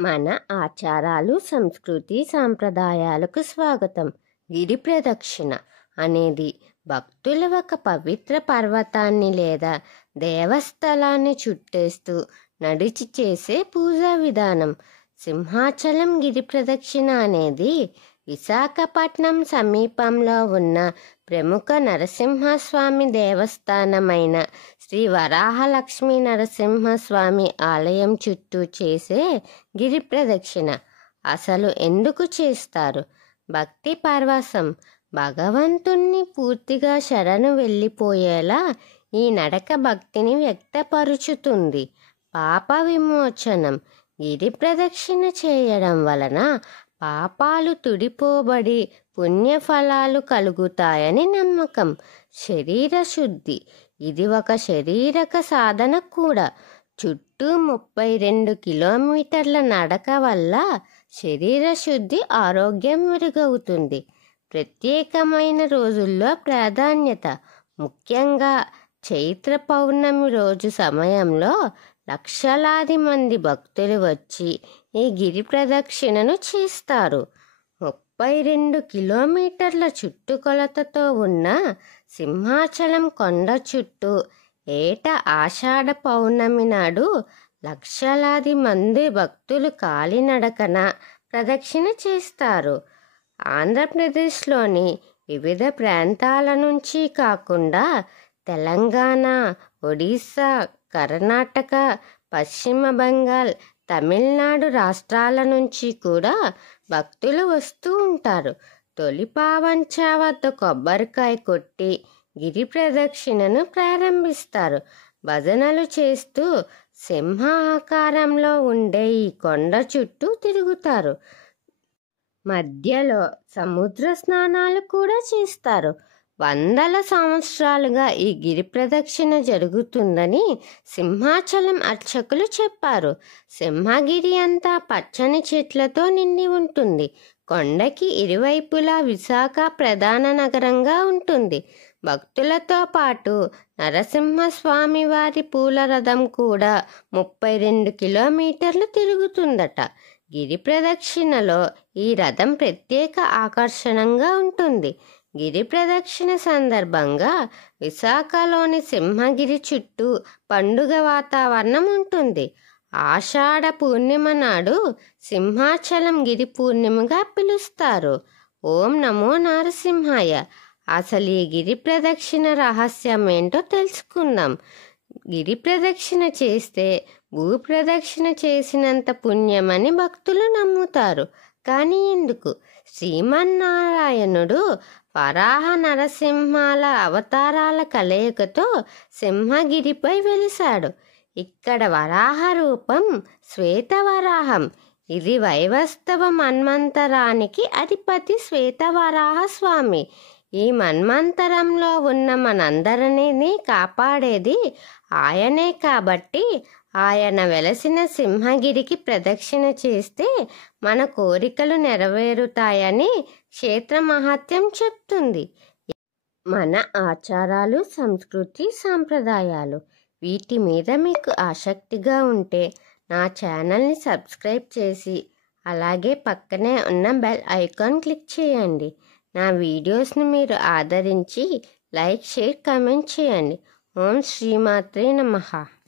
మన ఆచారాలు, సంస్కృతి, సాంప్రదాయాలకు స్వాగతం. గిరి ప్రదక్షిణ అనేది భక్తులు ఒక పవిత్ర పర్వతాన్ని లేదా దేవస్థలాన్ని చుట్టేస్తూ నడిచి చేసే పూజా విధానం. సింహాచలం గిరి ప్రదక్షిణ అనేది విశాఖపట్నం సమీపంలో ఉన్న ప్రముఖ నరసింహస్వామి దేవస్థానమైన శ్రీ వరాహలక్ష్మీ నరసింహస్వామి ఆలయం చుట్టూ చేసే గిరి ప్రదక్షిణ. అసలు ఎందుకు చేస్తారు? భక్తి పరవశం. భగవంతుణ్ణి పూర్తిగా శరణు వెళ్ళిపోయేలా ఈ నడక భక్తిని వ్యక్తపరుచుతుంది. పాప విమోచనం. గిరి ప్రదక్షిణ చేయడం వలన పాపాలు తుడిపోబడి పుణ్యఫలాలు కలుగుతాయని నమ్మకం. శరీర శుద్ధి. ఇది ఒక శారీరక సాధన కూడా. చుట్టూ 32 కిలోమీటర్ల నడక వల్ల శరీర శుద్ధి, ఆరోగ్యం మెరుగవుతుంది. ప్రత్యేకమైన రోజుల్లో ప్రాధాన్యత. ముఖ్యంగా చైత్ర పౌర్ణమి రోజు సమయంలో లక్షలాది మంది భక్తులు వచ్చి ఈ గిరి ప్రదక్షిణను చేస్తారు. 32 కిలోమీటర్ల చుట్టుకొలతతో ఉన్న సింహాచలం కొండ చుట్టూ ఏటా ఆషాఢ పౌర్ణమి నాడు లక్షలాది మంది భక్తులు కాలినడకన ప్రదక్షిణ చేస్తారు. ఆంధ్రప్రదేశ్లోని వివిధ ప్రాంతాల నుంచి కాకుండా తెలంగాణ, ఒడిశా, కర్ణాటక, పశ్చిమ బెంగాల్, తమిళనాడు రాష్ట్రాల నుంచి కూడా భక్తులు వస్తూ ఉంటారు. తొలి పావంచ వద్ద కొబ్బరికాయ కొట్టి గిరి ప్రదక్షిణను ప్రారంభిస్తారు. భజనలు చేస్తూ సింహ ఆకారంలో ఉండే ఈ కొండ చుట్టూ తిరుగుతారు. మధ్యలో సముద్ర స్నానాలు కూడా చేస్తారు. వందల సంవత్సరాలుగా ఈ గిరి ప్రదక్షిణ జరుగుతుందని సింహాచలం అర్చకులు చెప్పారు. సింహగిరి అంతా పచ్చని చెట్లతో నిండి ఉంటుంది. కొండకి ఇరువైపులా విశాఖ ప్రధాన నగరంగా ఉంటుంది. భక్తులతో పాటు నరసింహస్వామి వారి పూల రథం కూడా 32 కిలోమీటర్లు తిరుగుతుందట. గిరి ప్రదక్షిణలో ఈ రథం ప్రత్యేక ఆకర్షణగా ఉంటుంది. గిరి ప్రదక్షిణ సందర్భంగా విశాఖలోని సింహగిరి చుట్టూ పండుగ వాతావరణం ఉంటుంది. ఆషాఢ పూర్ణిమ నాడు సింహాచలం గిరి పూర్ణిమగా పిలుస్తారు. ఓం నమో నరసింహాయ. అసలు ఈ గిరి ప్రదక్షిణ రహస్యం ఏంటో తెలుసుకుందాం. గిరి ప్రదక్షిణ చేస్తే భూ ప్రదక్షిణ చేసినంత పుణ్యమని భక్తులు నమ్ముతారు. కానీ ఎందుకు? శ్రీమన్నారాయణుడు వరాహ నరసింహాల అవతారాల కలయికతో సింహగిరిపై వెలిశాడు. ఇక్కడ వరాహ రూపం శ్వేతవరాహం. ఇది వైవస్తవ మన్వంతరానికి అధిపతి శ్వేతవరాహ స్వామి. ఈ మన్వంతరంలో ఉన్న మనందరినీ కాపాడేది ఆయనే కాబట్టి ఆయన వెలసిన సింహగిరికి ప్రదక్షిణ చేస్తే మన కోరికలు నెరవేరుతాయని క్షేత్ర మహాత్మ్యం చెప్తుంది. మన ఆచారాలు, సంస్కృతి, సాంప్రదాయాలు వీటి మీద మీకు ఆసక్తిగా ఉంటే నా ఛానల్ని సబ్స్క్రైబ్ చేసి అలాగే పక్కనే ఉన్న బెల్ ఐకాన్ క్లిక్ చేయండి. నా వీడియోస్ని మీరు ఆదరించి లైక్, షేర్, కామెంట్ చేయండి. ఓం శ్రీమాత్రే నమః.